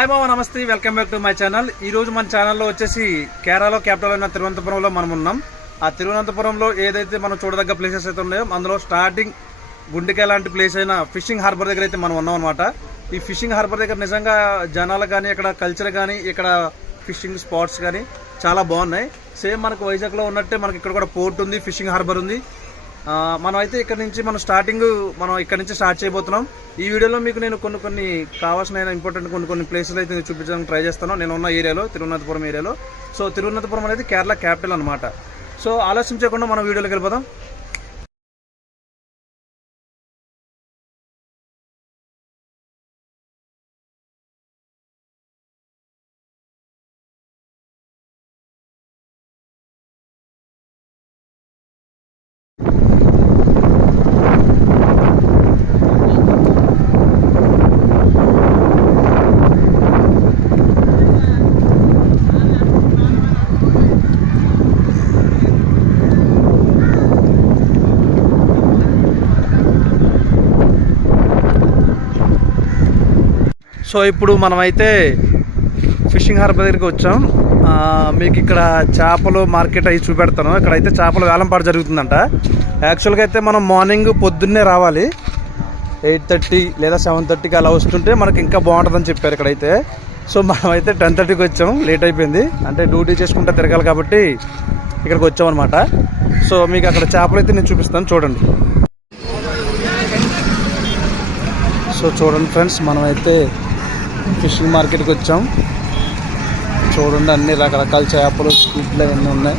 Hi మామ, నమస్తే, welcome back to my channel. ఈ రోజు మన ఛానల్లో వచ్చేసి కేరళ క్యాపిటల్ అయిన తిరువనంతపురంలో మనం ఉన్నాం. ఆ తిరువనంతపురంలో ఏదైతే మనం చూడదగ్గ ప్లేసెస్ అయితే ఉన్నాయో అందులో స్టార్టింగ్ గుండెకాయ లాంటి ప్లేస్ అయిన ఫిషింగ్ హార్బర్ దగ్గర అయితే మనం ఉన్నాం అనమాట. ఈ ఫిషింగ్ హార్బర్ దగ్గర నిజంగా జనాలు కానీ ఇక్కడ కల్చర్ కానీ ఇక్కడ ఫిషింగ్ స్పాట్స్ కానీ చాలా బాగున్నాయి. సేమ్ మనకు వైజాగ్లో ఉన్నట్టే మనకి ఇక్కడ కూడా పోర్ట్ ఉంది, ఫిషింగ్ హార్బర్ ఉంది. మనం అయితే ఇక్కడ నుంచి మనం ఇక్కడ నుంచి స్టార్ట్ చేయబోతున్నాం. ఈ వీడియోలో మీకు నేను కొన్ని కావాల్సిన ఇంపార్టెంట్ కొన్ని ప్లేసెస్ అయితే చూపించడానికి ట్రై చేస్తాను. నేను ఉన్న ఏరియాలో తిరువనంతపురం ఏరియాలో. సో తిరువనంతపురం అనేది కేరళ క్యాపిటల్ అనమాట. సో ఆలస్యం చేయకుండా మనం వీడియోలోకి వెళ్ళిపోదాం. సో ఇప్పుడు మనమైతే ఫిషింగ్ హార్బర్ దగ్గరికి వచ్చాం. మీకు ఇక్కడ చేపలు మార్కెట్ అవి చూపెడతాను. ఇక్కడైతే చేపల వేలంపాట జరుగుతుందంట. యాక్చువల్గా అయితే మనం మార్నింగ్ పొద్దున్నే రావాలి, 8:30 లేదా 7:30కి అలా వస్తుంటే మనకి ఇంకా బాగుంటుందని చెప్పారు ఇక్కడైతే. సో మనమైతే 10:30కి వచ్చాం, లేట్ అయిపోయింది. అంటే డ్యూటీ చేసుకుంటే తిరగాలి కాబట్టి ఇక్కడికి వచ్చామన్నమాట. సో మీకు అక్కడ చేపలు అయితే నేను చూపిస్తాను, చూడండి. సో చూడండి ఫ్రెండ్స్, మనమైతే ఫిషింగ్ మార్కెట్కి వచ్చాం. చూడండి, అన్ని రకరకాల చేపలు, స్క్విడ్లు అవన్నీ ఉన్నాయి.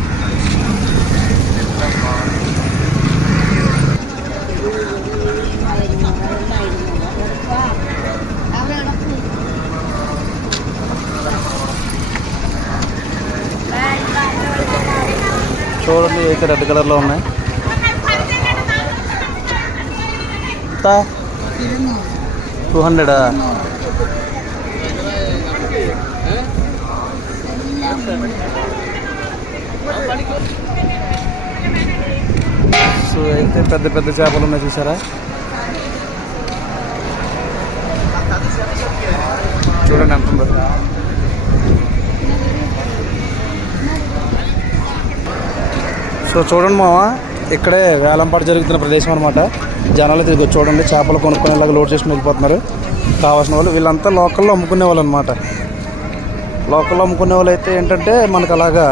చూడండి, అయితే రెడ్ కలర్లో ఉన్నాయి. 200. సో అయితే పెద్ద పెద్ద చేపలు ఉన్నాయి, చూసారా? చూడండి ఎంత ఉందో. సో చూడండి మామ, ఇక్కడే వేలంపాట జరుగుతున్న ప్రదేశం అనమాట. జనాలు తిరిగి చూడండి, చేపలు కొనుక్కునేలాగా లోడ్ చేసుకుని వెళ్ళిపోతున్నారు కావాల్సిన వాళ్ళు. వీళ్ళంతా లోకల్లో అమ్ముకునే వాళ్ళు అనమాట. లోకల్లో అమ్ముకునే వాళ్ళు అయితే ఏంటంటే మనకు అలాగా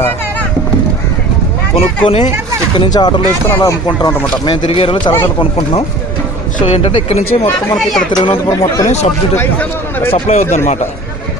కొనుక్కొని ఇక్కడ నుంచి ఆటోలో వేసుకొని అలా అమ్ముకుంటాం అనమాట. మేము తిరిగే ఏరియాలో చాలాసార్లు కొనుక్కుంటున్నాం. సో ఏంటంటే ఇక్కడ నుంచి మొత్తం మనకి ఇక్కడ తిరువనంతపురం మొత్తం సప్లై అవుద్ది అనమాట.